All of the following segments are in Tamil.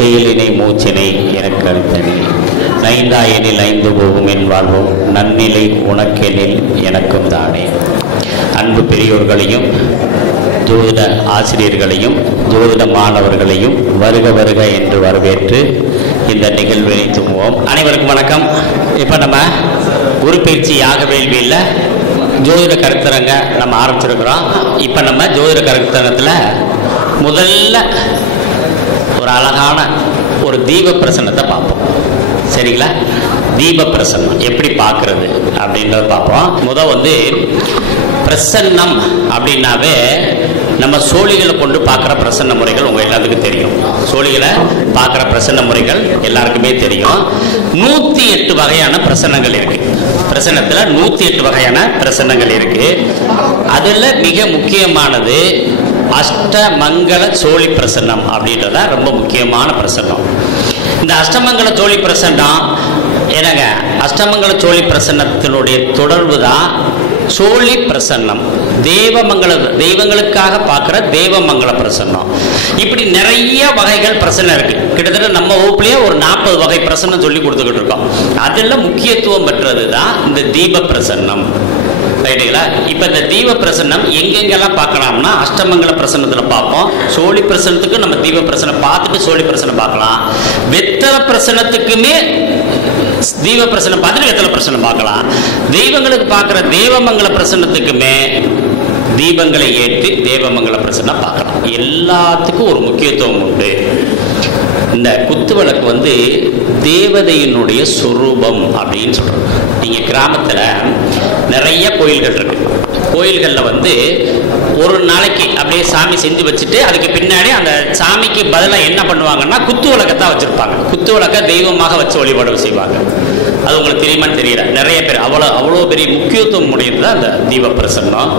செயலினை மூச்சினை எனக்கு அளித்தனே. நைந்தாயனில் ஐந்து போகும் என் வாழ்வும் நன்னிலை உனக்கெனில் எனக்கும் தானே. அன்பு பெரியோர்களையும் ஜோதிட ஆசிரியர்களையும் ஜோதிட மாணவர்களையும் வருக வருக என்று வரவேற்று இந்த நிகழ்வினை துவங்குவோம். அனைவருக்கும் வணக்கம். இப்போ நம்ம குரு பயிற்சி யாக வேள்வியில் ஜோதிட கருத்தரங்க நம்ம ஆரம்பிச்சிருக்கிறோம். இப்போ நம்ம ஜோதிட கருத்தரங்கத்தில் முதல்ல ஒரு அழகான ஒரு தீப பிரசன்னத்தை பார்ப்போம். சரிங்களா? தீப பிரசன்னம் எப்படி பார்க்கறது அப்படின்றத பார்ப்போம். முதல் பிரசன்னம் அப்படின்னாவே நம்ம சோழிகளை கொண்டு பார்க்குற பிரசன்ன முறைகள் உங்கள் எல்லாத்துக்கும் தெரியும். சோழிகளை பார்க்குற பிரசன்ன முறைகள் எல்லாருக்குமே தெரியும். 108 வகையான பிரசன்னங்கள் இருக்கு. பிரசன்னத்தில் 108 வகையான பிரசன்னங்கள் இருக்கு. அதில் மிக முக்கியமானது அஷ்டமங்கல சோழி பிரசன்னம் அப்படின்றத ரொம்ப முக்கியமான பிரசன்னம். இந்த அஷ்டமங்கல சோழி பிரசன்னம் என்னங்க? அஷ்டமங்கல சோழி பிரசன்னத்தினுடைய தொடர்பு தான் சோழி பிரசன்னம். தெய்வங்களுக்காக பார்க்குற தேவமங்கல பிரசன்னம். இப்படி நிறைய வகைகள் பிரசன்னம் இருக்கு. கிட்டத்தட்ட நம்ம வகுப்புலேயே ஒரு 40 வகை பிரசன்னம் சொல்லி கொடுத்துக்கிட்டு இருக்கோம். அதில் முக்கியத்துவம் பெற்றது தான் இந்த தீப பிரசன்னம். ரைட்டுங்களா? இப்போ இந்த தீப பிரசன்னம் எங்கெங்கெல்லாம் பார்க்கலாம்னா அஷ்டமங்கல பிரசன்னத்தில் பார்ப்போம். சோழி பிரசன்னத்துக்கு நம்ம தீப பிரசன்னம் பார்த்துட்டு சோழி பிரசன்னம் பார்க்கலாம். வெத்தல பிரசன்னத்துக்குமே தீப பிரசன்னம் பார்த்துட்டு வெத்தல பிரசன்னம் பார்க்கலாம். தெய்வங்களுக்கு பார்க்குற தேவமங்கல பிரசன்னத்துக்குமே தீபங்களை ஏற்றி தேவமங்கல பிரசன்னம் பார்க்கலாம். எல்லாத்துக்கும் ஒரு முக்கியத்துவம் உண்டு. இந்த குத்துவிளக்கு தேவதையினுடைய சொரூபம் அப்படின்னு சொல்றோம். நீங்க கிராமத்தில் நிறைய கோயில்கள் இருக்கு. கோயில்களில் ஒரு நாளைக்கு அப்படியே சாமி செஞ்சு வச்சுட்டு அதுக்கு பின்னாடி அந்த சாமிக்கு பதிலாக என்ன பண்ணுவாங்கன்னா குத்து விளக்கத்தான் வச்சிருப்பாங்க. குத்து விளக்க தெய்வமாக வச்சு வழிபாடு செய்வாங்க. அது உங்களுக்கு தெரியுமான்னு தெரியல. நிறைய பேர் அவ்வளோ பெரிய முக்கியத்துவம் உடையது தான் இந்த தீப பிரசன்னம்.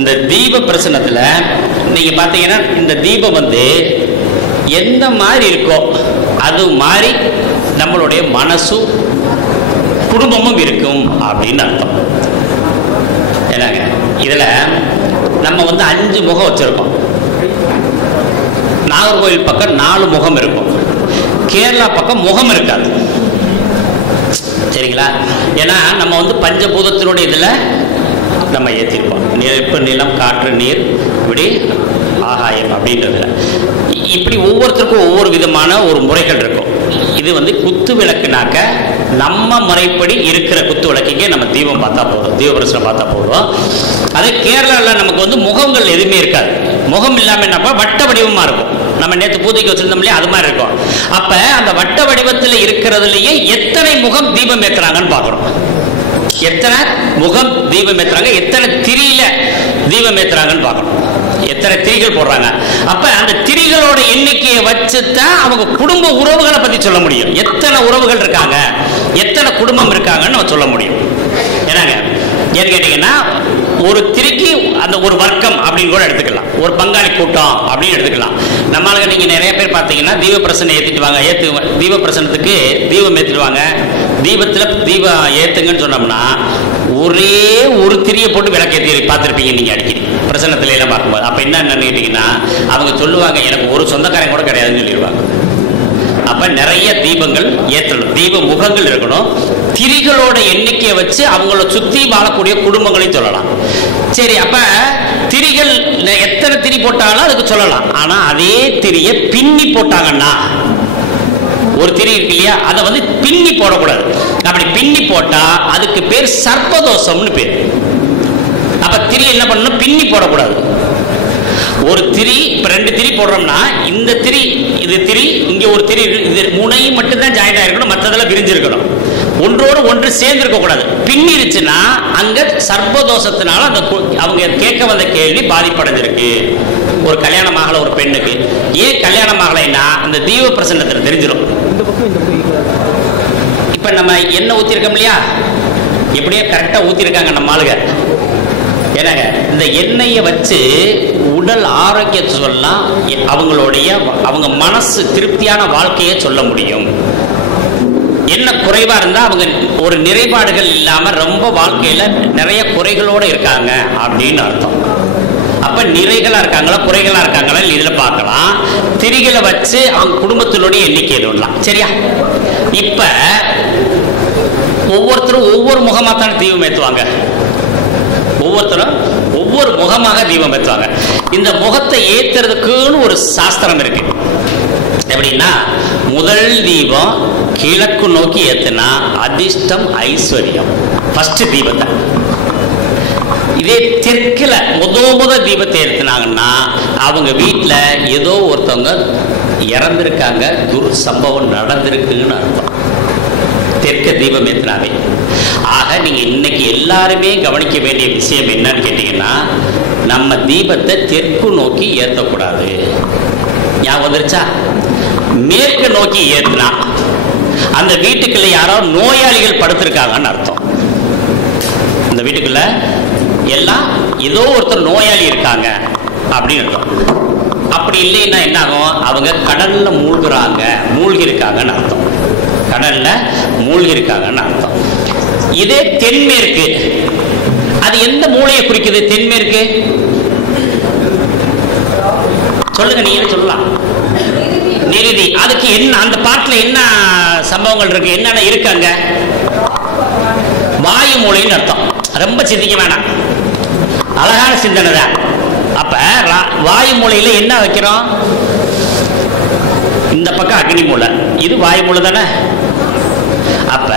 இந்த தீப பிரசன்னத்தில் நீங்கள் பார்த்தீங்கன்னா இந்த தீபம் எந்த மாதிரி இருக்கோ அது மாதிரி நம்மளுடைய மனசும் குடும்பமும் இருக்கும் அப்படின்னு அர்த்தம். என்னங்க? இதில் நம்ம 5 முகம் வச்சிருக்கோம். நாகர்கோவில் பக்கம் 4 முகம் இருக்கும். கேரளா பக்கம் முகம் இருக்காது. சரிங்களா? ஏன்னா நம்ம பஞ்சபூதத்தினுடைய இதில் நம்ம ஏற்றிருப்போம். நெருப்பு, நிலம், காற்று, நீர், இப்படி ஆகாயம் அப்படின்றதுல இப்படி ஒவ்வொருத்தருக்கும் ஒவ்வொரு விதமான ஒரு முறைகள் இருக்கும். இது குத்து விளக்குனாக்க நம்ம முறைப்படி இருக்கிற குத்து விளக்குக்கே நம்ம தீபம் பார்த்தா போதும், தீப பிரசனம் பார்த்தா போதும். அதே கேரளாவில் நமக்கு முகங்கள் எதுவுமே இருக்காது. முகம் இல்லாமல் என்னப்பா வட்ட வடிவமாக இருக்கும். நம்ம நேற்று பூஜைக்கு வச்சிருந்தோம் இல்லையா, அது மாதிரி இருக்கும். அப்போ அந்த வட்ட வடிவத்தில் இருக்கிறதுலையே எத்தனை முகம் தீபம் ஏற்றுறாங்கன்னு பார்க்குறோம். எத்தனை முகம் தீபம் ஏற்றுறாங்க, எத்தனை திரியில தீபம் ஏற்றுறாங்கன்னு பார்க்கணும். எத்தனை திரிகள் போடுறாங்க. அப்ப அந்த திரிகளோட எண்ணிக்கையை வச்சுதான் அவங்க குடும்ப உறவுகளை பத்தி சொல்ல முடியும். எத்தனை உறவுகள் இருக்காங்க, எத்தனை குடும்பம் இருக்காங்கன்னு நம்ம சொல்ல முடியும். என்னங்க ஏன்னு கேட்டீங்கன்னா ஒரு திரிக்கு அந்த ஒரு வர்க்கம் அப்படின்னு கூட எடுத்துக்கலாம். ஒரு பங்காளி கூட்டம் அப்படின்னு எடுத்துக்கலாம். நம்மளுக்கு நீங்க நிறைய பேர் பார்த்தீங்கன்னா தீப பிரசனை ஏற்றிட்டு வாங்க, தீப பிரசனத்துக்கு தீபம் ஏற்றிடுவாங்க. தீபத்தில் தீபம் ஏற்றுங்கன்னு சொன்னோம்னா ஒரே ஒரு திரியை போட்டு விளக்கேற்றி பார்த்துருப்பீங்க நீங்க அடிக்கடி பிரசன்னத்துல எல்லாம் பார்க்கும்போது. அப்ப என்ன கேட்டீங்கன்னா அவங்க சொல்லுவாங்க எனக்கு ஒரு சொந்தக்காரன் கூட கிடையாதுன்னு சொல்லிடுவாங்க. அப்ப நிறைய தீபங்கள் ஏற்றணும், தீப முகங்கள் இருக்கணும். திரிகளோட எண்ணிக்கையை வச்சு அவங்கள சுத்தி வாழக்கூடிய குடும்பங்களையும் சொல்லலாம். சரி, அப்ப திரிகள் எத்தனை திரி போட்டாலும் அதுக்கு சொல்லலாம். ஆனா அதே திரியை பின்னி போட்டாங்கன்னா, ஒரு திரி இருக்கு இல்லையா, அதை பின்னி போடக்கூடாது. அப்படி பின்னி போட்டா அதுக்கு பேர் சர்ப்பதோஷம்னு பேர். அப்ப திரி என்ன பண்ணணும்? பின்னி போடக்கூடாது. ஒரு திரி, இப்ப 2 திரி போடுறோம்னா இந்த திரி, இது திரி, இங்க ஒரு திரி, இது முனையும் மட்டும்தான் ஜாயிண்ட் ஆயிருக்கணும், மற்றதெல்லாம் விரிஞ்சிருக்கணும். ஒன்றோடு ஒன்று சேர்ந்து இருக்க கூடாது. பின்னிருச்சுன்னா அங்க சர்ப்பதோஷத்தினால அந்த அவங்க கேட்க வந்த கேள்வி பாதிப்படைஞ்சிருக்கு. ஒரு கல்யாணம் ஆகல ஒரு பெண்ணுக்கு, ஏன் கல்யாணம் ஆகலைன்னா அந்த தீப பிரசன்னத்தில் தெரிஞ்சிடும். இப்ப நம்ம எண்ணெய் ஊத்திருக்கோம் இல்லையா, எப்படியே கரெக்டா ஊத்திருக்காங்க நம்ம ஆளுங்க. என்னங்க இந்த எண்ணெயை வச்சு உடல் ஆரோக்கியத்தை சொல்லலாம், அவங்க மனசு திருப்தியான வாழ்க்கையை சொல்ல முடியும். என்ன குறைவா இருந்தா அவங்க ஒரு நிறைபாடுகள் இல்லாம ரொம்ப வாழ்க்கையில நிறைய குறைகளோட இருக்காங்க அப்படின்னு அர்த்தம். அப்ப அப்ப நிறைகளா இருக்காங்களா குறைகளா இருக்காங்களா இதுல பார்க்கலாம். திரிகளை வச்சு அவங்க குடும்பத்தினுடைய எண்ணிக்கை எதுலாம். சரியா? இப்ப ஒவ்வொருத்தரும் ஒவ்வொரு முகமா தான் தீபம் ஏற்றுவாங்க. ஒவ்வொருத்தரும் ஒவ்வொரு முகமாக தீபம் ஏற்றுவாங்க. இந்த முகத்தை ஏத்துறதுக்குன்னு ஒரு சாஸ்திரம் இருக்கு. எப்படின்னா, முதல் தீபம் கிழக்கு நோக்கி ஏத்துனா அதிர்ஷ்டம் ஐஸ்வர்யம். ஃபர்ஸ்ட் தீபத்தை. இதே தெற்குல முத தீபத்தை ஏற்றினாங்கன்னா அவங்க வீட்டில் ஏதோ ஒருத்தவங்க இறந்திருக்காங்க, துர் சம்பவம் நடந்திருக்குன்னு அர்த்தம். தெற்க தீபம் ஏற்றினாவே. ஆக நீங்க இன்னைக்கு எல்லாருமே கவனிக்க வேண்டிய விஷயம் என்னன்னு கேட்டீங்கன்னா, நம்ம தீபத்தை தெற்கு நோக்கி ஏற்றக்கூடாது. ஞாபகம் வந்துருச்சா? மேற்கு நோக்கி ஏற்றினா அந்த வீட்டுக்குள்ள யாரோ நோயாளிகள் படுத்திருக்காங்கன்னு அர்த்தம். இந்த வீட்டுக்குள்ள எல்லாம் ஏதோ ஒருத்தர் நோயாளி இருக்காங்க அப்படின்னு அர்த்தம். அப்படி இல்லைன்னா என்ன ஆகும்? அவங்க கடல்ல மூழ்கி இருக்காங்கன்னு அர்த்தம். கடல்ல மூழ்கி இருக்காங்கன்னு அர்த்தம். இதே தென்மேற்கு, அது எந்த மூலையை குறிக்குது? தென்மேற்கு சொல்லுங்க, நீங்க சொல்லலாம். நிறுதி. அதுக்கு என்ன, அந்த பாட்டுல என்ன சம்பவங்கள் இருக்கு, என்னென்ன இருக்காங்க? வாயு மூலைன்னு அர்த்தம். ரொம்ப சிந்திக்க வேணாம், அழகான சிந்தனை தான். அப்ப வாயு மூலையில என்ன வைக்கிறோம்? இந்த பக்கம் அக்னி மூலை, இது வாயு மூலை தானே. அப்ப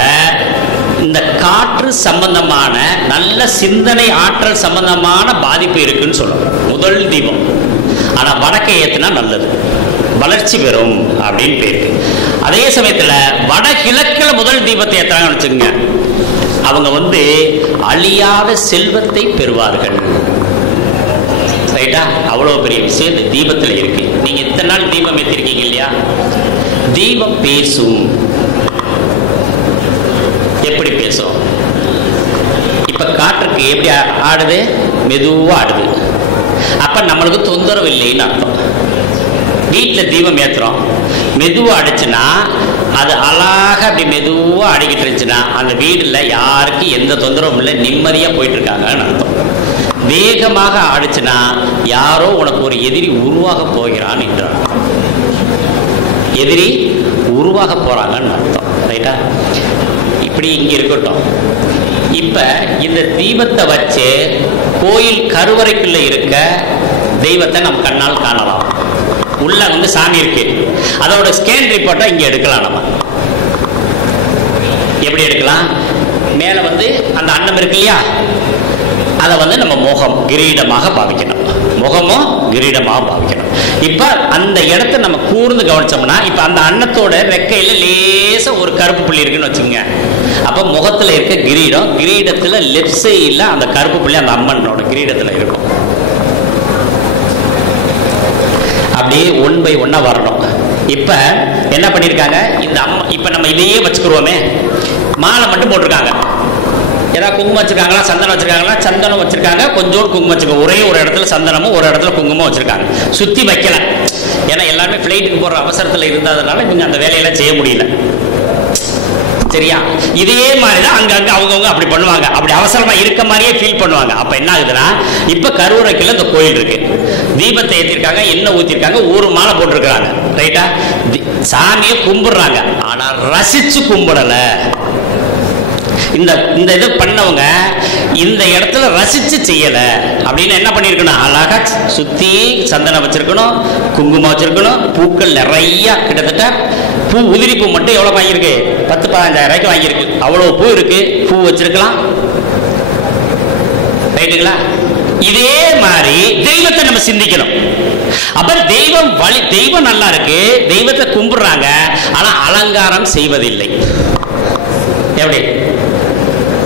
இந்த காற்று சம்பந்தமான நல்ல சிந்தனை ஆற்றல் சம்பந்தமான பாதிப்பு இருக்குன்னு சொல்லுவோம் முதல் தீபம். ஆனா வடக்கை ஏத்துனா நல்லது, வளர்ச்சி பெறும் அப்படின்னு பேரு. அதே சமயத்துல வடகிழக்கில் முதல் தீபத்தை ஏத்துறாங்கன்னு வச்சுக்கோங்க, அவங்க அழியாத செல்வத்தை பெறுவார்கள். ரைட்டா? அவ்வளவு பெரிய விஷயம் இந்த தீபத்தில் இருக்கு. நீங்க இத்தனை நாள் தீபம் ஏற்றிருக்கீங்க இல்லையா? தீபம் பேசும். எப்படி பேசும்? இப்ப காற்றுக்கு எப்படி ஆடுது? மெதுவா ஆடுது. அப்ப நம்மளுக்கு தொந்தரவு இல்லைன்னு அர்த்தம். வீட்டில் தீபம் ஏற்றுறோம், மெதுவாக அடிச்சுன்னா அது அழகாக அப்படி மெதுவாக அடிக்கிட்டு இருந்துச்சுன்னா அந்த வீட்டில் யாருக்கும் எந்த தொந்தரவும் இல்லை, நிம்மதியாக போயிட்டு இருக்காங்கன்னு அர்த்தம். வேகமாக ஆடிச்சுன்னா யாரோ உனக்கு ஒரு எதிரி உருவாக போகிறான்னு என்று அர்த்தம். எதிரி உருவாக போறாங்கன்னு அர்த்தம். ரைட்டா? இப்படி இங்க இருக்கட்டும். இப்ப இந்த தீபத்தை வச்சு கோயில் கருவறைக்குள்ள இருக்க தெய்வத்தை நம்ம கண்ணால் காணலாம். உள்ள சாமி இருக்கு, அதோட ஸ்கேன் ரிப்போர்ட்டை இங்க எடுக்கலாம். நம்ம எப்படி எடுக்கலாம்? மேல அந்த அன்னம் இருக்கு இல்லையா, அதை நம்ம முகம் கிரீடமாக பாவிக்கணும். முகமும் கிரீடமாக பாவிக்கணும். இப்ப அந்த இடத்தை நம்ம கூர்ந்து கவனிச்சோம்னா, இப்ப அந்த அன்னத்தோட ரெக்கையில லேசா ஒரு கருப்பு புள்ளி இருக்குன்னு வச்சுக்கோங்க. அப்ப முகத்துல இருக்க கிரீடம், கிரீடத்துல லெப்ட் சைட்ல அந்த கருப்பு புள்ளி அந்த அம்மனோட கிரீடத்துல இருக்கும். அப்படியே ஒன் பை ஒன்னா வரணும். இப்ப என்ன பண்ணிருக்காங்க, இந்த இப்ப நம்ம இதையே வச்சுக்கிறோமே, மாலை மட்டும் போட்டிருக்காங்க. ஏதாவது குங்குமம் வச்சிருக்காங்களா, சந்தனம் வச்சிருக்காங்களா? சந்தனம் வச்சிருக்காங்க, கொஞ்சோடு குங்குமம் வச்சிருக்காங்க. ஒரே ஒரு இடத்துல சந்தனமும் ஒரு இடத்துல குங்குமம் வச்சிருக்காங்க. சுத்தி வைக்கல. ஏன்னா எல்லாருமே பிளைட்டுக்கு போற அவசரத்தில் இருந்ததுனால இவங்க அந்த வேலையெல்லாம் செய்ய முடியல. சரியா? இதே மாதிரிதான் அங்கங்க அவங்கவுங்க அப்படி பண்ணுவாங்க. அப்படி அவசரமா இருக்க மாதிரியே ஃபீல் பண்ணுவாங்க. அப்ப என்ன ஆகுதுன்னா, இப்ப கருவறைக்குள்ள இந்த கோயில் இருக்கு, தீபத்தை ஏற்றிருக்காங்க, எண்ணெய் ஊத்திருக்காங்க, ஒரு மாலை போட்டிருக்காங்க. ரைட்டா? சாமியை கும்பிடுறாங்க, ஆனா ரசிச்சு கும்பிடல. இந்த இதை பண்ணவங்க இந்த இடத்துல ரசிச்சு செய்யல. அப்படின்னு என்ன பண்ணிருக்கணும்? அழகா சுத்தி சந்தனம் வச்சிருக்கணும், குங்குமம் வச்சிருக்கணும், பூக்கள் நிறைய, கிட்டத்தட்ட பூ உதிரி பூ மட்டும் எவ்வளவு வாங்கியிருக்கு? 10-15,000 ரூபாய்க்கு வாங்கியிருக்கு. அவ்வளவு பூ இருக்கு, பூ வச்சிருக்கலாம். ரைட்டுங்களா? இதே மாதிரி தெய்வத்தை நம்ம சிந்திக்கணும். அப்ப தெய்வம் நல்லா இருக்கு, தெய்வத்தை கும்பிடுறாங்க, ஆனா அலங்காரம் செய்வதில்லை. எப்படி?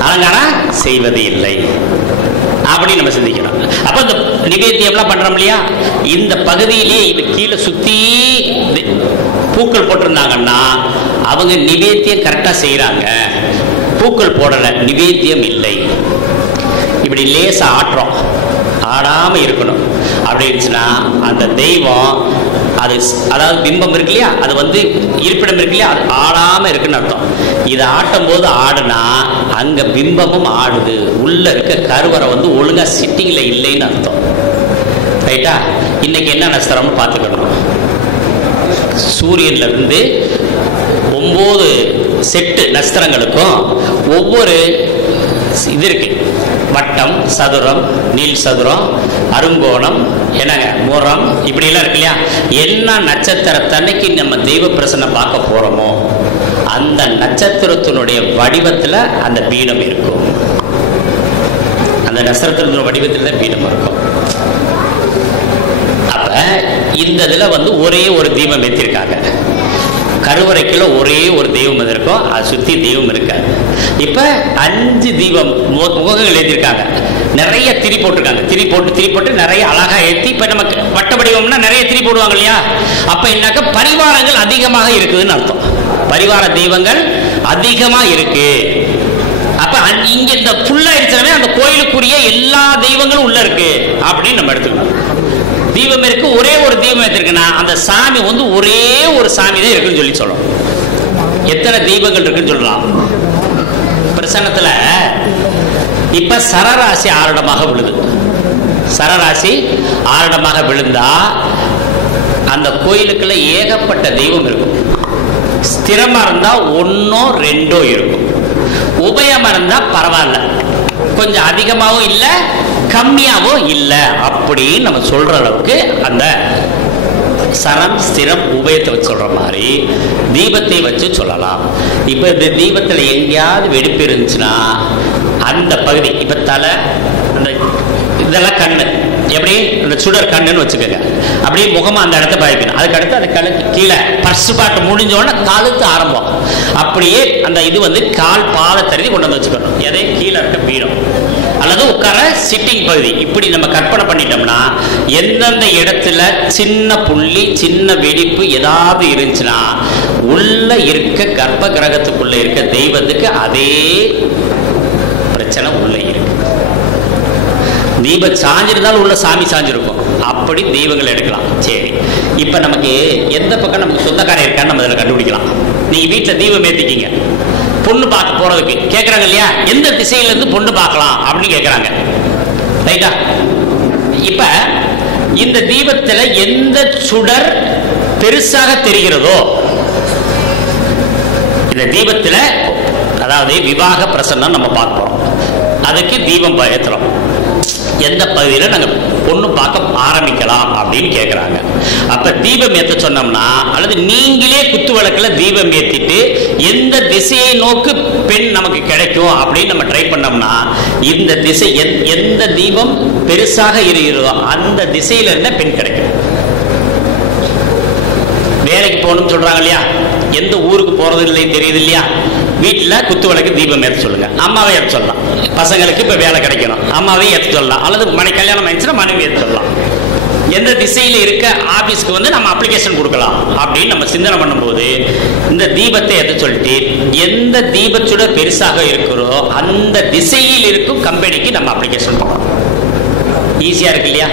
அலங்காரம் செய்வது இல்லை அப்படி நம்ம சிந்திக்கணும். அப்ப இந்த நிவேத்தியம்லாம் பண்றோம் இல்லையா, இந்த பகுதியிலேயே இது கீழே சுத்தி பூக்கள் போட்டிருந்தாங்கன்னா அவங்க நிவேத்தியம் கரெக்டா செய்யறாங்க. பூக்கள் போடல, நிவேத்தியம் இல்லை. இப்படி லேசா ஆட்டுறோம், ஆடாம இருக்கணும். அப்படி இருந்துச்சுன்னா அந்த தெய்வம், அது அதாவது பிம்பம் இருக்கு இல்லையா, அது இருப்பிடம் இருக்கு இல்லையா, அது ஆடாம இருக்குன்னு அர்த்தம். இதை ஆட்டும் போது ஆடுனா அங்க பிம்பமும் ஆடுது, உள்ள இருக்க கருவறை ஒழுங்கா சிட்டிங்ல இல்லைன்னு அர்த்தம். ரைட்டா? இன்னைக்கு என்ன நட்சத்திரம்னு பார்த்துக்கணும். சூரியன்ல இருந்து 9 செட்டு நட்சத்திரங்களுக்கும் ஒவ்வொரு இது இருக்கு. வட்டம், சதுரம், நீள் சதுரம், அருங்கோணம், என்னங்க முறம், இப்படி எல்லாம் இருக்கு இல்லையா? என்ன நட்சத்திரத்தன்னைக்கு நம்ம தெய்வ பிரசன்னம் பார்க்க போறோமோ அந்த நட்சத்திரத்தினுடைய வடிவத்தில் அந்த பீடம் இருக்கும். அந்த நட்சத்திரத்தினுடைய வடிவத்தில் தான் பீடம் இருக்கும். அப்ப இந்த இதுல ஒரே ஒரு தீபம் ஏற்றிருக்காங்க. கருவறைக்குள்ள ஒரே ஒரு தெய்வம் இருக்கும், அதை சுத்தி தெய்வம் இருக்காது. இப்ப 5 தீபம் முகங்கள் ஏற்றிருக்காங்க. நிறைய திரி போட்டிருக்காங்க. திரி போட்டு நிறைய அழகா ஏற்றி, இப்ப நமக்கு வட்ட வடிவம்னா நிறைய திரி போடுவாங்க இல்லையா? அப்ப என்னாக்க பரிவாரங்கள் அதிகமாக இருக்குதுன்னு அர்த்தம். பரிவார தெய்வங்கள் அதிகமா இருக்கு. அப்ப இங்க இந்த ஃபுல்லா இருக்கிறவே அந்த கோயிலுக்குரிய எல்லா தெய்வங்களும் உள்ள இருக்கு அப்படின்னு நம்ம எடுத்துக்கணும். தீபம் இருக்கு, ஒரே ஒரு தீபம் எடுத்திருக்குன்னா அந்த சாமி ஒரே ஒரு சாமி தான் இருக்குன்னு சொல்லி சொல்லணும். எத்தனை தீபங்கள் இருக்குன்னு சொல்லலாம். பிரசன்னத்துல இப்ப சரராசி ஆரடமாக விழுது. சரராசி ஆரடமாக விழுந்தா அந்த கோயிலுக்குள்ள ஏகப்பட்ட தெய்வம் இருக்கும். ஸ்திரமா இருந்தா 1 2 இருக்கும். உபயமா இருந்தா பரவாயில்ல, கொஞ்சம் அதிகமாகவும் இல்லை கம்மியாகவும் இல்லை அப்படின்னு நம்ம சொல்ற அளவுக்கு அந்த சரம் ஸ்திரம் உபயத்தை வச்சு சொல்ற மாதிரி தீபத்தை வச்சு சொல்லலாம். இப்ப இந்த தீபத்துல எங்கேயாவது வெடிப்பு இருந்துச்சுன்னா அந்த பகுதி, இப்ப தலை, அந்த இதெல்லாம் கண்ணு, எப்படி இந்த சுடர் கண்ணுன்னு வச்சுக்கோங்க. அப்படியே முகமா அந்த இடத்த பாய்க்கணும். அதுக்கு அடுத்து அந்த கழுத்து கீழே பர்சு பாட்டு முடிஞ்சோடனே கழுத்து ஆரம்பம். அப்படியே அந்த இது கால் பாத தருதி கொண்டு வந்து வச்சுக்கணும். எதே கீழே இருக்க பீடம் அல்லது உட்கார சிட்டிங் பகுதி. இப்படி நம்ம கற்பனை பண்ணிட்டோம்னா எந்தெந்த இடத்துல சின்ன புள்ளி சின்ன வெடிப்பு ஏதாவது இருந்துச்சுன்னா உள்ள இருக்க கர்ப்ப கிரகத்துக்குள்ள இருக்க தெய்வத்துக்கு அதே பிரச்சனை உள்ள இருக்கு. தீபம் சாஞ்சிருந்தாலும் உள்ள சாமி சாஞ்சிருக்கும். அப்படி தெய்வங்கள் எடுக்கலாம். சரி, இப்ப நமக்கு எந்த பக்கம் நமக்கு சொந்தக்காரர் இருக்கான்னு நம்ம அதில் கண்டுபிடிக்கலாம். நீங்க வீட்டில் தீபம் ஏற்றிக்கிங்க, பொண்ணு பார்க்க போறதுக்கு கேட்கறாங்க இல்லையா? எந்த திசையில இருந்து பொண்ணு பார்க்கலாம் அப்படின்னு கேட்கறாங்க. ரைட்டா? இப்ப இந்த தீபத்துல எந்த சுடர் பெருசாக தெரிகிறதோ, இந்த தீபத்துல அதாவது விவாக பிரசன்னம் நம்ம பார்க்கிறோம், அதுக்கு தீபம் ஏற்றுறோம். எந்த பகுதியில் நாங்கள் பொண்ணு பார்க்க ஆரம்பிக்கலாம் அப்படின்னு கேட்குறாங்க. அப்போ தீபம் ஏற்ற சொன்னோம்னா, அல்லது நீங்களே குத்து விளக்கில் தீபம் ஏற்றிட்டு எந்த திசையை நோக்கு பெண் நமக்கு கிடைக்கும் அப்படின்னு நம்ம ட்ரை பண்ணோம்னா, இந்த திசை எந்த தீபம் பெருசாக இருக்கிறதோ அந்த திசையில இருந்த பெண் கிடைக்கும். வேலைக்கு போகணும்னு சொல்றாங்க இல்லையா? எந்த ஊருக்கு போறது இல்லை தெரியுது இல்லையா? வீட்டில் குத்து விளக்கு தீபம் ஏற்ற சொல்லுங்க, அம்மாவை ஏற்ற சொல்லலாம். பசங்களுக்கு இப்போ வேலை கிடைக்கணும், அம்மாவை ஏற்ற சொல்லலாம். அல்லது கல்யாணம் ஆயிடுச்சுன்னா மனைவி ஏற்ற சொல்லலாம். எந்த திசையில் இருக்க ஆபீஸ்க்கு நம்ம அப்ளிகேஷன் கொடுக்கலாம் அப்படின்னு நம்ம சிந்தனை பண்ணும்போது இந்த தீபத்தை ஏற்ற சொல்லிட்டு எந்த தீபத்தோட பெருசாக இருக்கிறோ அந்த திசையில் இருக்கும் கம்பெனிக்கு நம்ம அப்ளிகேஷன் பண்ணலாம். ஈஸியா இருக்கு இல்லையா?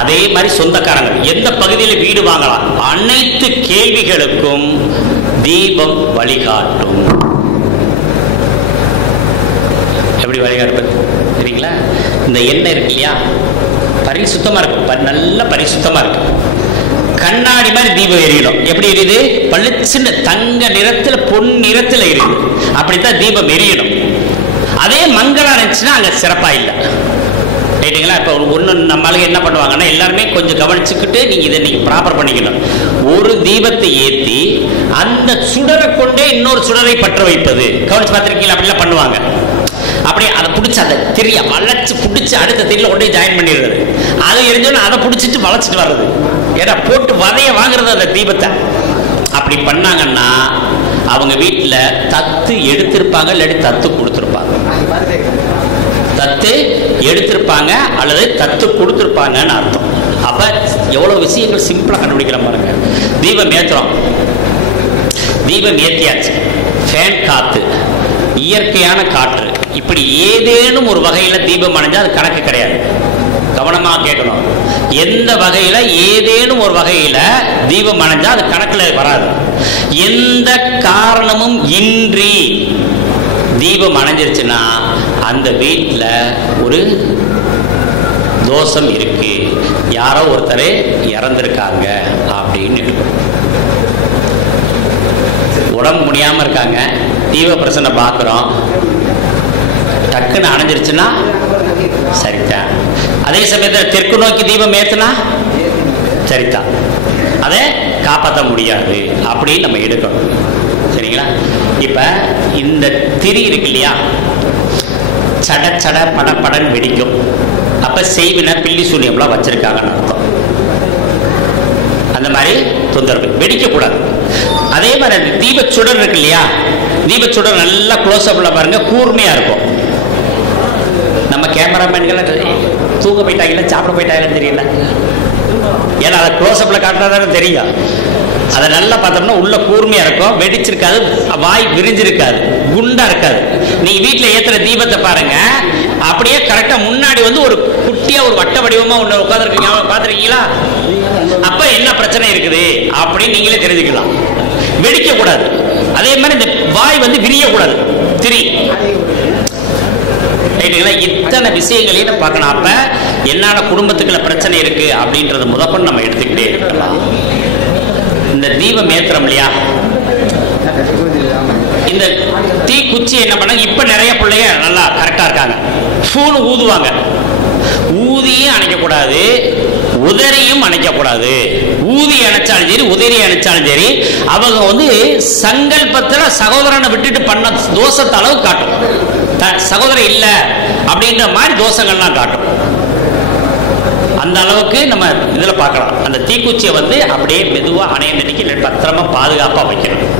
அதே மாதிரி சொந்தக்காரங்க எந்த பகுதியில் வீடு வாங்கலாம், அனைத்து கேள்விகளுக்கும் தீபம் வழிகாட்டும். எப்படி வழிகாட்டுறது சரிங்களா? இந்த எண்ணெய் இருக்கு இல்லையா, பரிசுத்தமா இருக்கு, நல்ல பரிசுத்தமா இருக்கு. கண்ணாடி மாதிரி தீபம் எரியணும். எப்படி எரியுது? பளிச்சுன்னு தங்க நிறத்துல பொன் நிறத்துல எரியுது. அப்படித்தான் தீபம் எரியணும். அதே மங்களா இருந்துச்சுன்னா அங்க சிறப்பா இல்லை. ரைட்டுங்களா? இப்போ ஒன்று நம்மளுக்கு என்ன பண்ணுவாங்கன்னா, எல்லாருமே கொஞ்சம் கவனிச்சுக்கிட்டு நீங்கள் இதை நீங்கள் ப்ராப்பர் பண்ணிக்கணும். ஒரு தீபத்தை ஏற்றி அந்த சுடரை கொண்டே இன்னொரு சுடரை பற்ற வைப்பது கவனிச்சு பார்த்துருக்கீங்களா? அப்படிலாம் பண்ணுவாங்க. அப்படியே அதை பிடிச்சி அதை திரிய வளைச்சு பிடிச்சி அடுத்த திரியில் கொண்டே ஜாயின் பண்ணிடுறது. அதை எரிஞ்சோன்னா அதை பிடிச்சிட்டு வளைச்சிட்டு வர்றது. ஏன்னா போட்டு வதைய வாங்குறது அந்த தீபத்தை. அப்படி பண்ணாங்கன்னா அவங்க வீட்டில் தத்து எடுத்திருப்பாங்க, இல்லாட்டி தத்து கொடுத்துருப்பாங்க. தத்து எடுத்திருப்பாங்க அல்லது தத்து கொடுத்துருப்பாங்கன்னு அர்த்தம். அப்ப எவ்வளவு விஷயங்கள் சிம்பிளா கண்டுபிடிக்கலாம் பாருங்க. தீபம் ஏற்றுறோம், தீபம் ஏற்றியாச்சு, ஃபேன் காத்து, இயற்கையான காற்று, இப்படி ஏதேனும் ஒரு வகையில தீபம் அணைஞ்சா அது கணக்கு கிடையாது. கவனமா கேட்கணும். எந்த வகையில ஏதேனும் ஒரு வகையில தீபம் அணைஞ்சா அது கணக்குல வராது. எந்த காரணமும் இன்றி தீபம் அணைஞ்சிருச்சுன்னா அந்த வீட்டில் ஒரு தோஷம் இருக்கு, யாரோ ஒருத்தர் இறந்துருக்காங்க அப்படின்னு. உடம்பு முடியாமல் இருக்காங்க, தீப பிரசனை பார்க்குறோம், டக்குன்னு அணைஞ்சிருச்சுன்னா சரிதான். அதே சமயத்தில் தெற்கு நோக்கி தீபம் ஏற்றுனா சரிதான், அதை காப்பாற்ற முடியாது அப்படின்னு நம்ம எடுக்கணும். சரிங்களா? இப்போ இந்த திரி இருக்கு இல்லையா, சட சட பட படன்னு வெடிக்கும். அப்போ செய்வினை பில்லி சூன்யம்லாம் வச்சிருக்காங்கன்னு அர்த்தம். அந்த மாதிரி தொந்தரவு வெடிக்கக்கூடாது. அதே மாதிரி அந்த தீபச்சுடர் இருக்கு இல்லையா, தீபச்சுடர் நல்லா க்ளோஸ் அப்ல பாருங்க, கூர்மையா இருக்கும். நம்ம கேமராமேன்கள் தூங்க போயிட்டாங்களா சாப்பிட போயிட்டாங்கன்னு தெரியல, ஏன்னா அதை க்ளோஸ் அப்ல காட்டுறதானே தெரியும். அதை நல்லா பார்த்தோம்னா உள்ள கூர்மையா இருக்கும், வெடிச்சிருக்காது, வாய் விரிஞ்சிருக்காது, குண்டா இருக்காது. நீங்க வீட்டில் ஏத்துற தீபத்தை பாருங்க, அப்படியே கரெக்டா முன்னாடி வந்து ஒரு குட்டியா ஒரு வட்ட வடிவமா ஒண்ணு உட்காந்துருக்கீங்க, பார்த்துருக்கீங்களா? அப்ப என்ன பிரச்சனை இருக்குது அப்படின்னு நீங்களே தெரிஞ்சுக்கலாம். வெடிக்க கூடாது. அதே மாதிரி இந்த வாய் வந்து விரியக்கூடாது, திரி. இத்தனை விஷயங்களையும் பார்க்கணும். அப்ப என்னென்ன குடும்பத்துக்குள்ள பிரச்சனை இருக்கு அப்படின்றது முதற்கொண்டு நம்ம எடுத்துக்கிட்டே இருக்கலாம். இந்த தீபம் ஏத்துறோம் இல்லையா, இந்த தீ குச்சி என்ன பண்ணாங்க, இப்ப நிறைய பிள்ளைங்க நல்லா கரெக்டா இருக்காங்க, ஃபூனு ஊதுவாங்க. ஊதியும் அணைக்கக்கூடாது, உதறியும் அணைக்கக்கூடாது. ஊதி அணைச்சாலும் சரி, உதறி அணைச்சாலும் சரி, அவங்க வந்து சங்கல்பத்தில் சகோதரனை விட்டுட்டு பண்ண தோஷத்தை அளவு காட்டும். சகோதரன் இல்லை அப்படின்ற மாதிரி தோஷங்கள்லாம் காட்டும். அந்த அளவுக்கு நம்ம இதில் பார்க்கலாம். அந்த தீக்குச்சியை வந்து அப்படியே மெதுவாக அணையன்னைக்கு பத்திரமா பாதுகாப்பாக வைக்கணும்.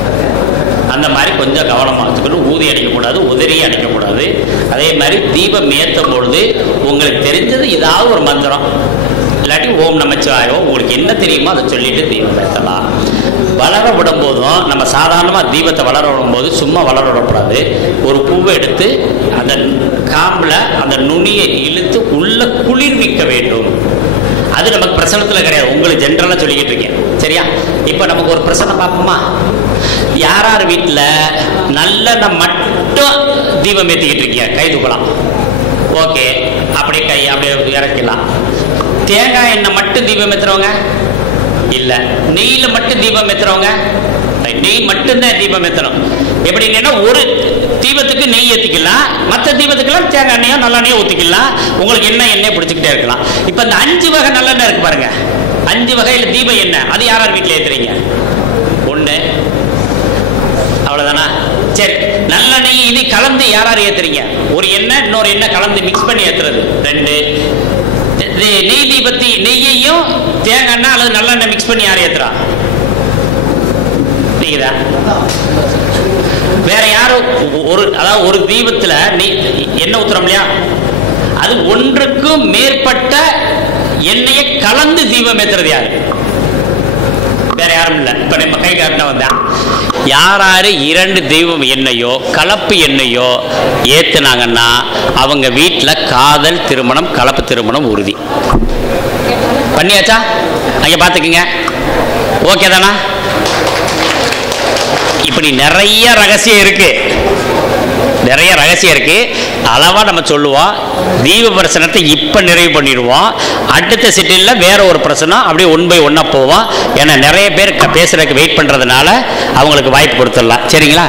அந்த மாதிரி கொஞ்சம் கவனமாக வச்சுக்கணும். ஊதி அணைக்கக்கூடாது, உதறியும் அணைக்கக்கூடாது. அதே மாதிரி தீபம் ஏற்றும் பொழுது உங்களுக்கு தெரிஞ்சது ஏதாவது ஒரு மந்திரம், இல்லாட்டி ஓம் நமச்சிவாயோ, உங்களுக்கு என்ன தெரியுமோ அதை சொல்லிட்டு தீபம் ஏற்றலாம். வளர விடும் போதும் நம்ம சாதாரணமாக தீபத்தை வளர விடும்போது சும்மா வளர விடக்கூடாது. ஒரு பூவை எடுத்து அந்த காம்பில் அந்த நுனியை இழுத்து உள்ள குளிர்விக்க வேண்டும். அது நமக்கு பிரசனத்தில் கிடையாது, உங்களுக்கு ஜென்ரலாக சொல்லிக்கிட்டு இருக்கேன். சரியா? இப்போ நமக்கு ஒரு பிரசனை பார்ப்போமா? யார் வீட்டில் நல்லெண்ணெய் மட்டும் தீபம் ஏற்றிக்கிட்டு இருக்கீங்க, கை தூக்கலாம். ஓகே, அப்படியே கை அப்படியே இறக்கலாம். தேங்காய் எண்ணெய் மட்டும் தீபம் ஏற்றுறவங்க இல்லை, நெய்யில மட்டும் தீபம் ஏற்றுறவங்க, நெய் மட்டும்தான் தீபம் ஏற்றணும். எப்படின்னா ஒரு தீபத்துக்கு நெய் ஏற்றிக்கலாம், மற்ற தீபத்துக்கெல்லாம் தேங்காய் எண்ணெயோ நல்லெண்ணெயோ ஊற்றிக்கலாம். உங்களுக்கு என்ன எண்ணெய் பிடிச்சிக்கிட்டே இருக்கலாம். இப்போ இந்த 5 வகை நல்லெண்ணெய் இருக்கு பாருங்க, 5 வகையில் தீபம் எண்ணெய், அது யார் வீட்டில் ஏற்றுறீங்க? ஒன்று, அவ்வளோதானா? சரி, நல்லெண்ணெய் இது கலந்து யார் ஏற்றுறீங்க? ஒரு எண்ணெய் இன்னொரு எண்ணெய் கலந்து மிக்ஸ் பண்ணி ஏற்றுறது. 2, நெய் தீபத்தி நெய்யையும் தேங்காய் எண்ணெய் அல்லது நல்லெண்ணெய் மிக்ஸ் பண்ணி யார் ஏத்துறா? நீங்கதான். வேற யாரும் அதாவது ஒரு தீபத்துல எண்ணெய் ஊத்துறோம் இல்லையா, அது ஒன்றுக்கும் மேற்பட்ட எண்ணெயை கலந்து தீபம் ஏத்துறது யாரு? வேற யாரும் இல்லை. இப்ப நம்ம கை காட்டின வந்தேன், யாராரு 2 தெய்வம் எண்ணெயோ கலப்பு எண்ணெயோ ஏத்துனாங்கன்னா அவங்க வீட்டில் காதல் திருமணம் கலப்பு திருமணம் உறுதி. பண்ணியாச்சா? அங்க பாத்துக்குங்க. ஓகே தானா? இப்படி நிறைய ரகசியம் இருக்கு, நிறைய ரகசியம் இருக்கு. அளவா நம்ம சொல்லுவோம். தீப பிரசனத்தை இப்ப நிறைவு பண்ணிடுவோம். அடுத்த சிட்டில வேற ஒரு பிரசனம் அப்படியே 1 by 1 போவோம். ஏன்னா நிறைய பேர் பேசுறதுக்கு வெயிட் பண்றதுனால அவங்களுக்கு வாய்ப்பு கொடுத்துடலாம். சரிங்களா?